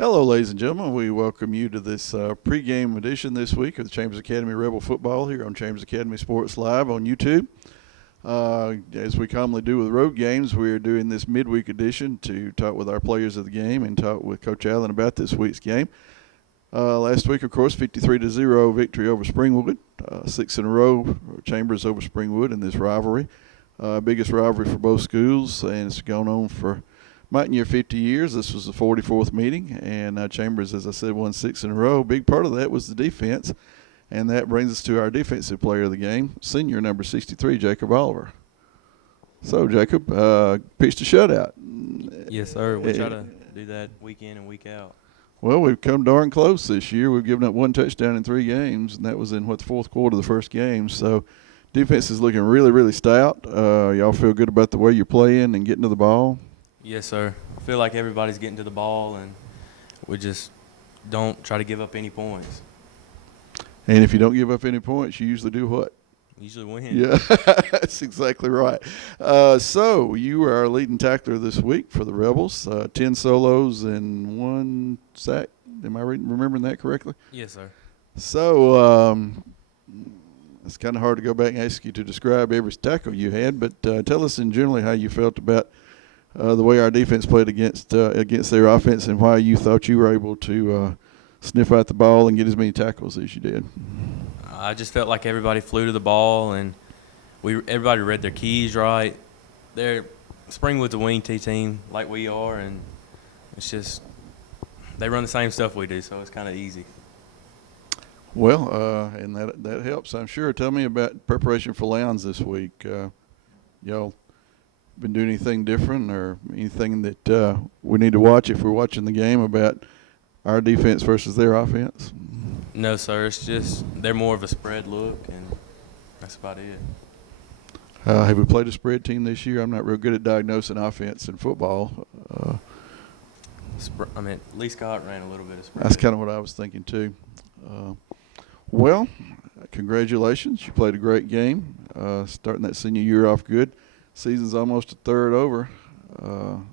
Hello, ladies and gentlemen. We welcome you to this pregame edition this week of the Chambers Academy Rebel Football here on Chambers Academy Sports Live on YouTube. As we commonly do with road games, we're doing this midweek edition to talk with our players of the game and talk with Coach Allen about this week's game. Last week, of course, 53-0 victory over Springwood. 6 in a row, Chambers over Springwood in this rivalry. Biggest rivalry for both schools, and it's gone on for might near 50 years. This was the 44th meeting, and Chambers, as I said, won 6 in a row. Big part of that was the defense, and that brings us to our defensive player of the game, senior number 63, Jacob Oliver. So, Jacob, pitched a shutout. Yes, sir. We try to do that week in and week out. Well, we've come darn close this year. We've given up 1 touchdown in 3 games, and that was in, the fourth quarter of the first game. So, defense is looking really, really stout. Y'all feel good about the way you're playing and getting to the ball? Yes, sir. I feel like everybody's getting to the ball, and we just don't try to give up any points. And if you don't give up any points, you usually do what? Usually win. Yeah, that's exactly right. So you are our leading tackler this week for the Rebels. 10 solos and 1 sack. Am I remembering that correctly? Yes, sir. So it's kind of hard to go back and ask you to describe every tackle you had, but tell us in generally how you felt about the way our defense played against their offense and why you thought you were able to sniff out the ball and get as many tackles as you did. I just felt like everybody flew to the ball, and everybody read their keys right. Springwood's a wing T team like we are, and it's just they run the same stuff we do, so it's kind of easy. Well, and that helps, I'm sure. Tell me about preparation for Lowndes this week. Y'all been doing anything different or anything that we need to watch if we're watching the game about our defense versus their offense? No, sir. It's just they're more of a spread look, and that's about it. Have we played a spread team this year? I'm not real good at diagnosing offense in football. Lee Scott ran a little bit of spread. That's kind of what I was thinking too. Well, congratulations. You played a great game, starting that senior year off good. Season's almost a third over.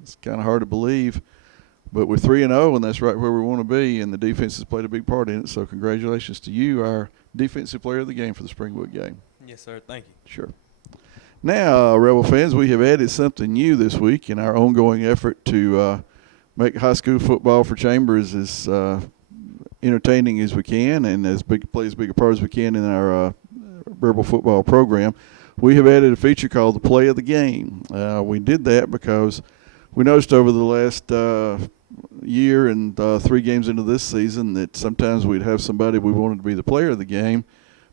It's kind of hard to believe, but we're 3-0, and that's right where we want to be, and the defense has played a big part in it. So congratulations to you, our defensive player of the game for the Springwood game. Yes, sir. Thank you. Sure. Now, Rebel fans, we have added something new this week in our ongoing effort to make high school football for Chambers as entertaining as we can and play as big a part as we can in our Rebel football program. We have added a feature called the Play of the Game. We did that because we noticed over the last year and 3 games into this season that sometimes we'd have somebody we wanted to be the player of the game,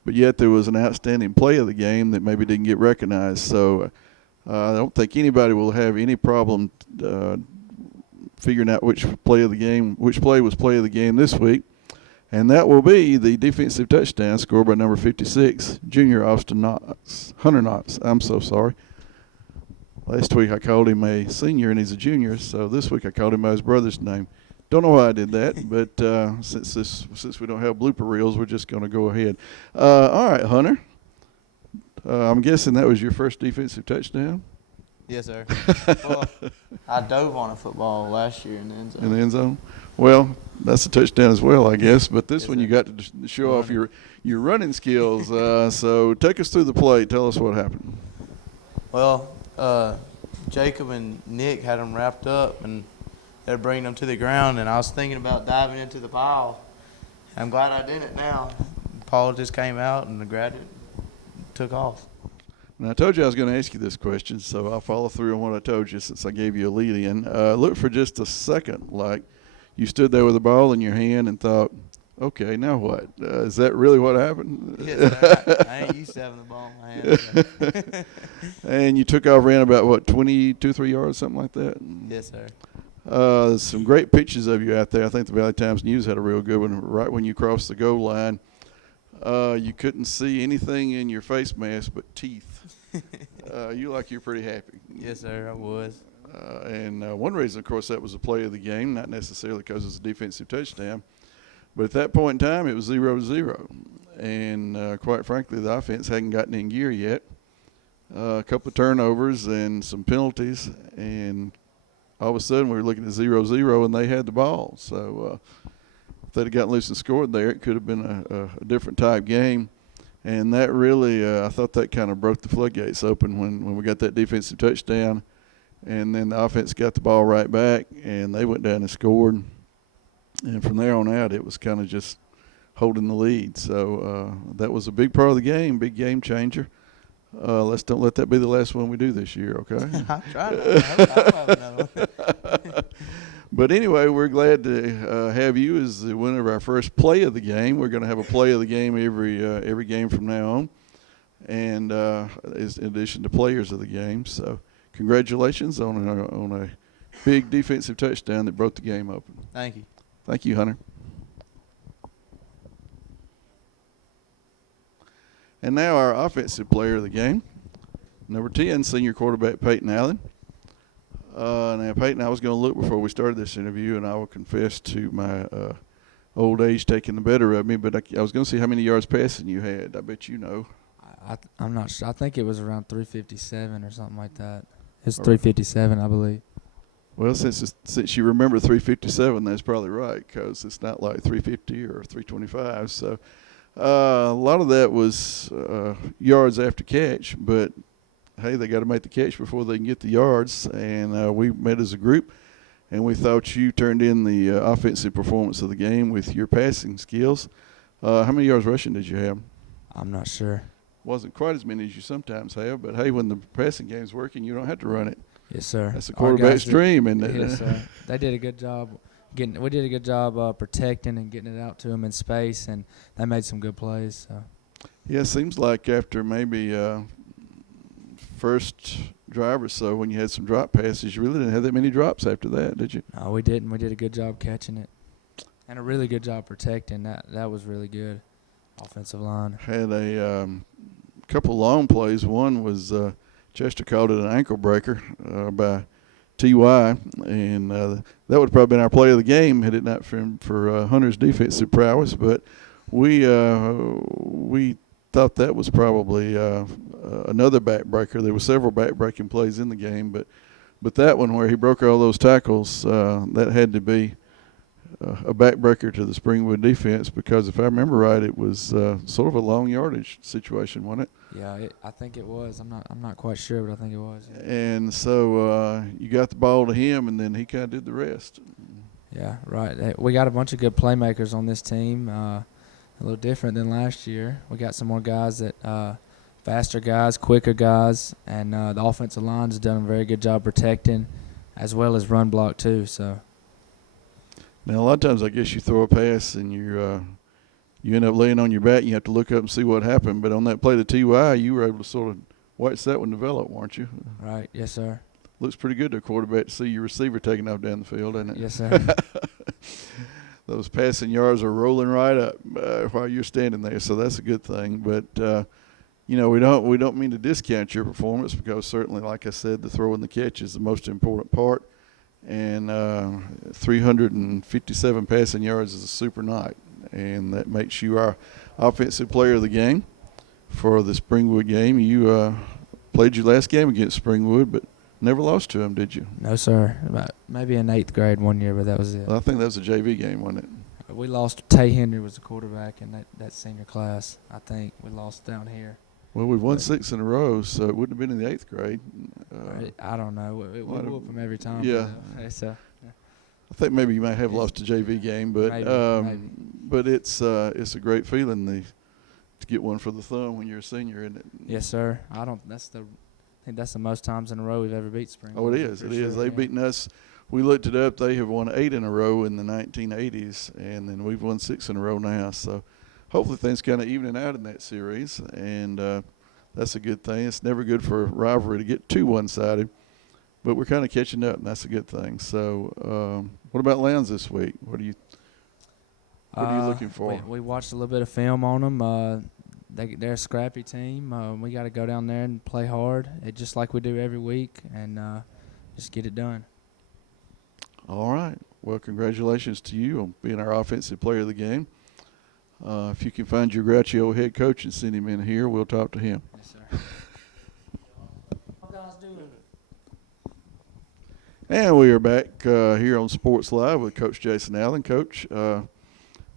but yet there was an outstanding play of the game that maybe didn't get recognized. So I don't think anybody will have any problem figuring out which play was play of the game this week. And that will be the defensive touchdown scored by number 56, junior Hunter Knox. I'm so sorry. Last week I called him a senior and he's a junior, so this week I called him by his brother's name. Don't know why I did that, but since we don't have blooper reels, we're just going to go ahead. All right, Hunter. I'm guessing that was your first defensive touchdown? Yes, sir. Well, I dove on a football last year in the end zone. In the end zone? Well, that's a touchdown as well, I guess. But this one you got to show off your running skills. So take us through the play. Tell us what happened. Well, Jacob and Nick had them wrapped up, and they're bringing them to the ground, and I was thinking about diving into the pile. I'm glad I did it now. Paul just came out and grabbed it and took off. Now, I told you I was going to ask you this question, so I'll follow through on what I told you since I gave you a lead-in. Look for just a second, like you stood there with the ball in your hand and thought, okay, now what? Is that really what happened? Yes, sir. I ain't used to having the ball in my hand. And you took off, ran about, 23 yards, something like that? Yes, sir. There's some great pictures of you out there. I think the Valley Times News had a real good one right when you crossed the goal line. You couldn't see anything in your face mask but teeth. You like you're pretty happy. Yes, sir, I was. And one reason, of course, that was the play of the game, not necessarily because it was a defensive touchdown. But at that point in time, it was 0-0. And quite frankly, the offense hadn't gotten in gear yet. A couple of turnovers and some penalties, and all of a sudden we were looking at 0-0 and they had the ball. So if they'd have gotten loose and scored there, it could have been a different type game. And that really, I thought that kind of broke the floodgates open when we got that defensive touchdown. And then the offense got the ball right back, and they went down and scored. And from there on out, it was kind of just holding the lead. So that was a big part of the game, big game changer. Let's don't let that be the last one we do this year, okay? I'm trying to. I'll have another one. But anyway, we're glad to have you as the winner of our first play of the game. We're going to have a play of the game every game from now on, and in addition to players of the game. So congratulations on a big defensive touchdown that broke the game open. Thank you. Thank you, Hunter. And now our offensive player of the game, number 10, senior quarterback Peyton Allen. Now, Peyton, I was going to look before we started this interview, and I will confess to my old age taking the better of me, but I was going to see how many yards passing you had. I bet you know. I'm not sure. I think it was around 357 or something like that. It's 357, I believe. Well, since you remember 357, that's probably right, because it's not like 350 or 325. So a lot of that was yards after catch, but hey, they got to make the catch before they can get the yards. And we met as a group, and we thought you turned in the offensive performance of the game with your passing skills. How many yards rushing did you have? I'm not sure. Wasn't quite as many as you sometimes have, but hey, when the passing game's working, you don't have to run it. Yes, sir. That's a quarterback's dream, isn't it? Yes, sir. They did a good job we did a good job protecting and getting it out to them in space, and they made some good plays. So. Yeah, it seems like after maybe first drive or so, when you had some drop passes, you really didn't have that many drops after that, did you? No, we didn't. We did a good job catching it, and a really good job protecting. That was really good. Offensive line had a couple long plays. One was Chester called it an ankle breaker by T.Y., and that would have probably been our play of the game had it not been for Hunter's defensive prowess. But we thought that was probably another backbreaker. There were several backbreaking plays in the game, but that one where he broke all those tackles, that had to be a backbreaker to the Springwood defense, because if I remember right, it was sort of a long yardage situation, wasn't it? Yeah, I think it was. I'm not quite sure, but I think it was. Yeah. And so you got the ball to him, and then he kind of did the rest. Yeah, right. We got a bunch of good playmakers on this team. A little different than last year. We got some more guys that faster guys, quicker guys, and the offensive line has done a very good job protecting, as well as run block too. So. Now, a lot of times I guess you throw a pass and you end up laying on your back and you have to look up and see what happened. But on that play to T.Y., you were able to sort of watch that one develop, weren't you? Right. Yes, sir. Looks pretty good to a quarterback to see your receiver taking off down the field, doesn't it? Yes, sir. Those passing yards are rolling right up while you're standing there, so that's a good thing. But we don't mean to discount your performance, because certainly, like I said, the throw and the catch is the most important part. And 357 passing yards is a super night, and that makes you our offensive player of the game for the Springwood game. You played your last game against Springwood, but never lost to them, did you? No, sir. Maybe in 8th grade one year, but that was it. Well, I think that was a JV game, wasn't it? We lost. Tay Henry was the quarterback in that senior class. I think we lost down here. Well, we've won 6 in a row, so it wouldn't have been in the 8th grade. I don't know. We whoop them every time. Yeah. So. I think maybe you might have lost a JV game, but maybe. But it's a great feeling to get one for the thumb when you're a senior, isn't it? Yes, sir. I think that's the most times in a row we've ever beat Springwood. Oh, it is. It is. They've beaten us. We looked it up. They have won 8 in a row in the 1980s, and then we've won 6 in a row now. So hopefully things kind of evening out in that series, and that's a good thing. It's never good for a rivalry to get too one-sided, but we're kind of catching up, and that's a good thing. So what about Lowndes this week? What are you looking for? We watched a little bit of film on them. They're a scrappy team. We got to go down there and play hard, just like we do every week, and just get it done. All right. Well, congratulations to you on being our offensive player of the game. If you can find your grouchy old head coach and send him in here, we'll talk to him. Yes, sir. How guys doing? And we are back here on Sports Live with Coach Jason Allen. Coach,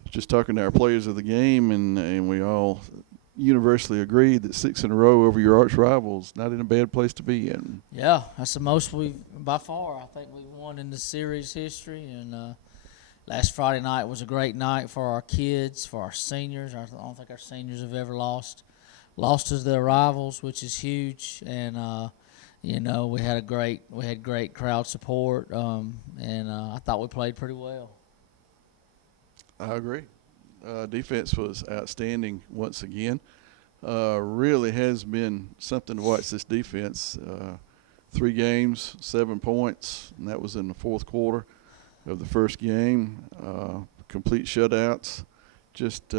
just talking to our players of the game, and we all universally agreed that 6 in a row over your arch rivals, not in a bad place to be in. Yeah, that's the most we've by far. I think we've won in the series history, and last Friday night was a great night for our kids, for our seniors. I don't think our seniors have ever lost to their rivals, which is huge. And we had great crowd support, and I thought we played pretty well. I agree. Defense was outstanding once again. Really has been something to watch this defense. 3 games, 7 points, and that was in the fourth quarter of the first game. Complete shutouts. Just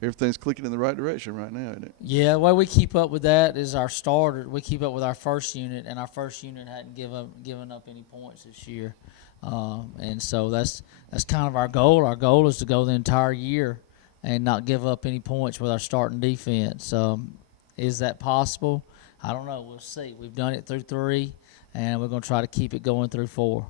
everything's clicking in the right direction right now, isn't it? Yeah, the way we keep up with that is our starter. We keep up with our first unit, and our first unit hadn't given up any points this year. And so that's kind of our goal. Our goal is to go the entire year and not give up any points with our starting defense. Is that possible? I don't know. We'll see. We've done it through 3, and we're going to try to keep it going through 4.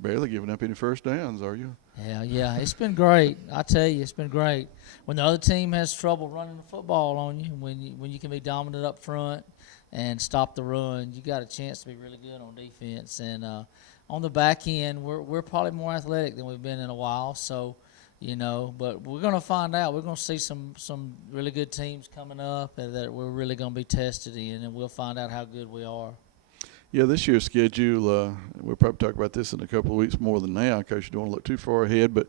Barely giving up any first downs, are you? Yeah. It's been great. I tell you, it's been great. When the other team has trouble running the football on you, when you can be dominant up front and stop the run, you got a chance to be really good on defense. And on the back end, we're probably more athletic than we've been in a while. So, but we're going to find out. We're going to see some really good teams coming up that we're really going to be tested in, and we'll find out how good we are. Yeah, this year's schedule, we'll probably talk about this in a couple of weeks more than now because you don't want to look too far ahead, but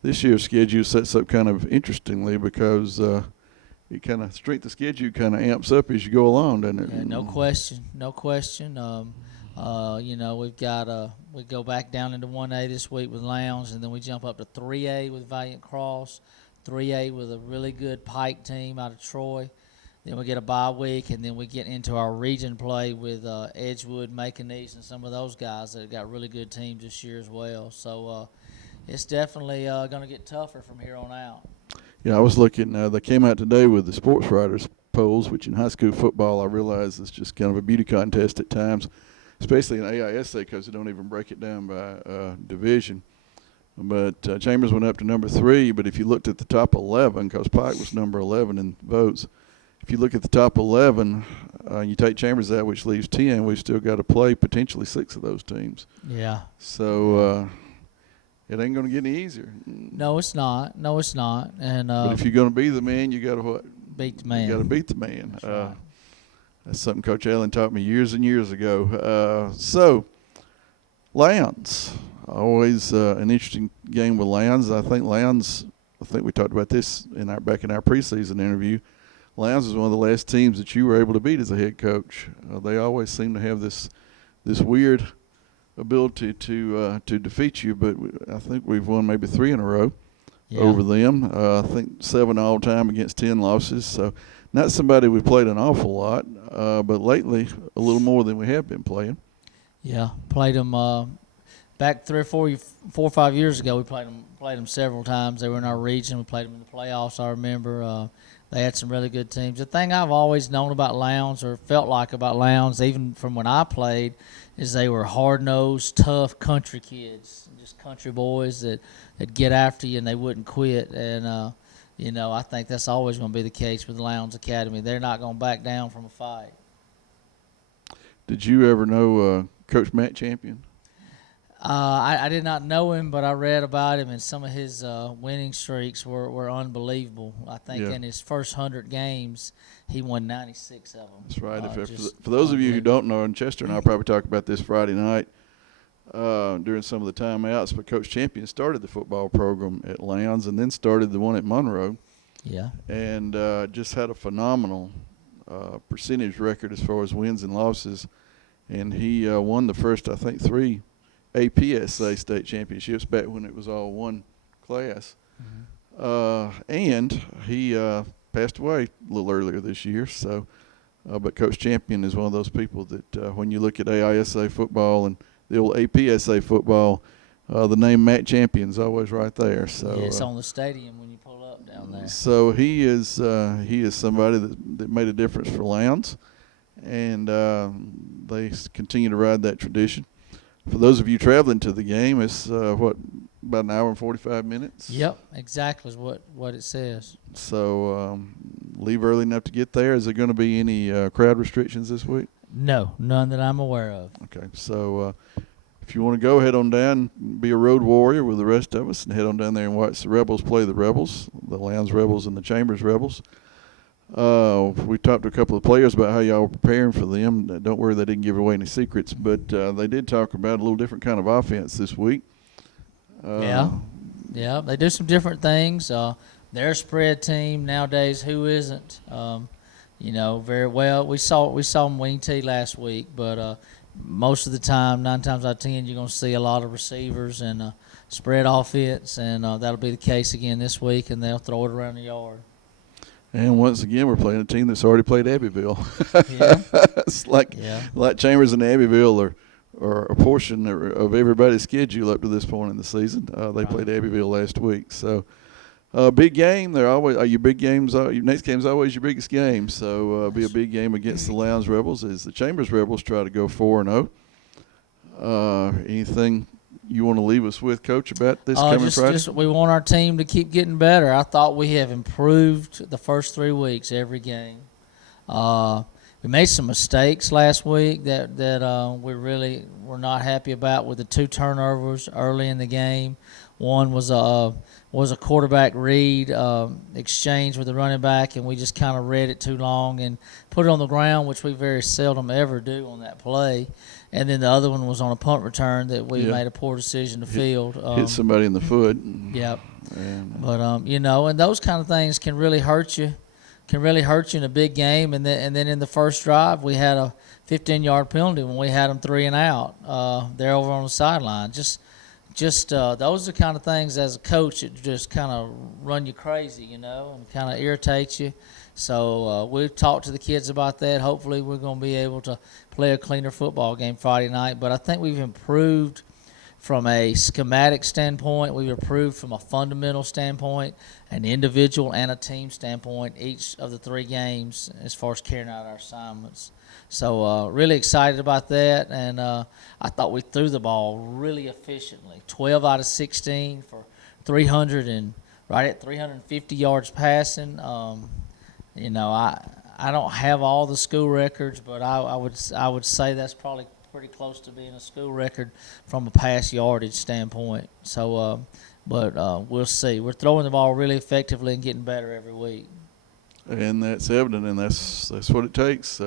this year's schedule sets up kind of interestingly because it kind of strength of schedule kind of amps up as you go along, doesn't it? Yeah, no question. We go back down into 1A this week with Lowndes, and then we jump up to 3A with Valiant Cross, 3A with a really good Pike team out of Troy. Then we get a bye week, and then we get into our region play with Edgewood, Macon East, and some of those guys that have got really good teams this year as well. So it's definitely going to get tougher from here on out. Yeah, I was looking. They came out today with the sports writers polls, which in high school football I realize is just kind of a beauty contest at times, especially in AISA because they don't even break it down by division. But Chambers went up to number 3. But if you looked at the top 11, because Pike was number 11 in votes, if you look at the top 11, you take Chambers out, which leaves 10, we've still got to play potentially 6 of those teams. Yeah. So it ain't going to get any easier. No, it's not. And but if you're going to be the man, you got to what? Beat the man. You got to beat the man. That's right. That's something Coach Allen taught me years and years ago. So, Lowndes, always an interesting game with Lowndes. I think we talked about this back in our preseason interview. Lowndes is one of the last teams that you were able to beat as a head coach. They always seem to have this weird ability to defeat you, but I think we've won maybe 3 in a row over them. I think 7 all time against 10 losses. So not somebody we played an awful lot, but lately a little more than we have been playing. Yeah, played them back 3 or 5 years ago. We played them several times. They were in our region. We played them in the playoffs. I remember. They had some really good teams. The thing I've always known about Lowndes, or felt like about Lowndes, even from when I played, is they were hard-nosed, tough country kids, just country boys that get after you and they wouldn't quit. And, I think that's always going to be the case with Lowndes Academy. They're not going to back down from a fight. Did you ever know Coach Matt Champion? I did not know him, but I read about him, and some of his winning streaks were unbelievable. I think in his first 100 games, he won 96 of them. That's right. For those of you who don't know, and Chester and I will probably talk about this Friday night during some of the timeouts, but Coach Champion started the football program at Lowndes and then started the one at Monroe. Yeah. And just had a phenomenal percentage record as far as wins and losses. And he won the first, I think, 3 APSA state championships back when it was all one class. Mm-hmm. And he passed away a little earlier this year. So, but Coach Champion is one of those people that when you look at AISA football and the old APSA football, the name Matt Champion's always right there. So it's on the stadium when you pull up down there. So he is somebody that made a difference for Lowndes, and they continue to ride that tradition. for those of you traveling to the game, it's about an hour and 45 minutes. Yep, exactly is what it says. So leave early enough to get there. Is there going to be any crowd restrictions this week? No, none that I'm aware of. Okay, so if you want to go, head on down, be a road warrior with the rest of us, and head on down there and watch the Rebels play the Rebels, the Lowndes Rebels and the Chambers Rebels. We talked to a couple of players about how y'all were preparing for them. Don't worry, they didn't give away any secrets, but they did talk about a little different kind of offense this week. Yeah, they do some different things. They're a spread team nowadays. Who isn't? Very well. We saw them wing tee last week, but most of the time, 9 times out of 10, you're going to see a lot of receivers and spread offense, and that'll be the case again this week, and they'll throw it around the yard. And once again, we're playing a team that's already played Abbeville. Yeah. It's like Chambers and Abbeville are a portion of everybody's schedule up to this point in the season. They played Abbeville last week. So, big game. They're always your big games. Your next game's always your biggest game. So, be a big game against the Lowndes Rebels as the Chambers Rebels try to go 4-0. Anything you want to leave us with, Coach, about this coming Friday? We want our team to keep getting better. I thought we have improved the first 3 weeks every game. We made some mistakes last week that we really were not happy about with the 2 turnovers early in the game. One was a quarterback read exchange with the running back, and we just kind of read it too long and put it on the ground, which we very seldom ever do on that play. And then the other one was on a punt return that we made a poor decision to field. Hit somebody in the foot. Yep. But and those kind of things can really hurt you. In a big game. And then in the first drive, we had a 15-yard penalty when we had them 3 and out. They're over on the sideline. Just those are the kind of things as a coach that just kind of run you crazy, and kind of irritate you. So we've talked to the kids about that. Hopefully we're going to be able to play a cleaner football game Friday night. But I think we've improved from a schematic standpoint. We've improved from a fundamental standpoint, an individual and a team standpoint, each of the 3 games as far as carrying out our assignments. So really excited about that, and I thought we threw the ball really efficiently. 12 out of 16 for 350 yards passing. I don't have all the school records, but I would say that's probably pretty close to being a school record from a pass yardage standpoint. So, but we'll see. We're throwing the ball really effectively and getting better every week. And that's evident, and that's what it takes.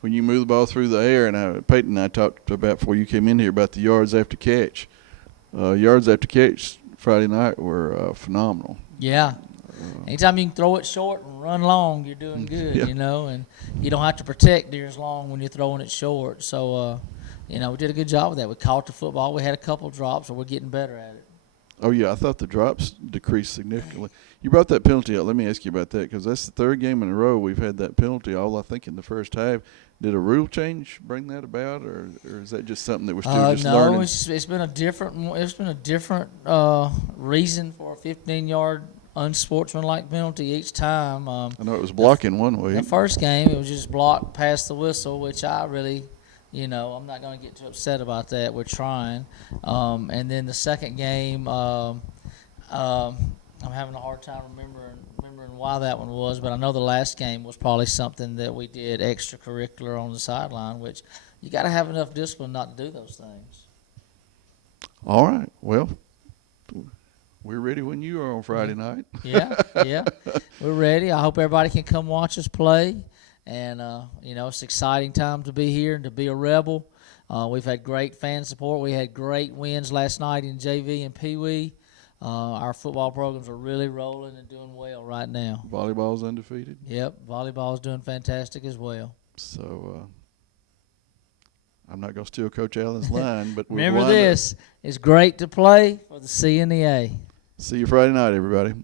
When you move the ball through the air, and Peyton and I talked about before you came in here about the yards after catch. Yards after catch Friday night were phenomenal. Yeah. Anytime you can throw it short and run long, you're doing good, and you don't have to protect near as long when you're throwing it short. So, we did a good job with that. We caught the football. We had a couple drops, and we're getting better at it. Oh, yeah, I thought the drops decreased significantly. You brought that penalty up. Let me ask you about that, because that's the 3rd game in a row we've had that penalty, all I think in the first half. Did a rule change bring that about, or is that just something that we're still just learning? No, it's been a different reason for a 15-yard unsportsmanlike penalty each time. I know it was blocking one way. The first game, it was just blocked past the whistle, which I really, I'm not going to get too upset about that. We're trying. And then the second game, I'm having a hard time remembering why that one was, but I know the last game was probably something that we did extracurricular on the sideline, which you got to have enough discipline not to do those things. All right. Well, we're ready when you are on Friday night. Yeah, we're ready. I hope everybody can come watch us play. And, it's an exciting time to be here and to be a Rebel. We've had great fan support. We had great wins last night in JV and Pee Wee. Our football programs are really rolling and doing well right now. Volleyball's undefeated. Yep, volleyball's doing fantastic as well. So I'm not going to steal Coach Allen's line, but remember this: it's great to play for the C and the A. See you Friday night, everybody.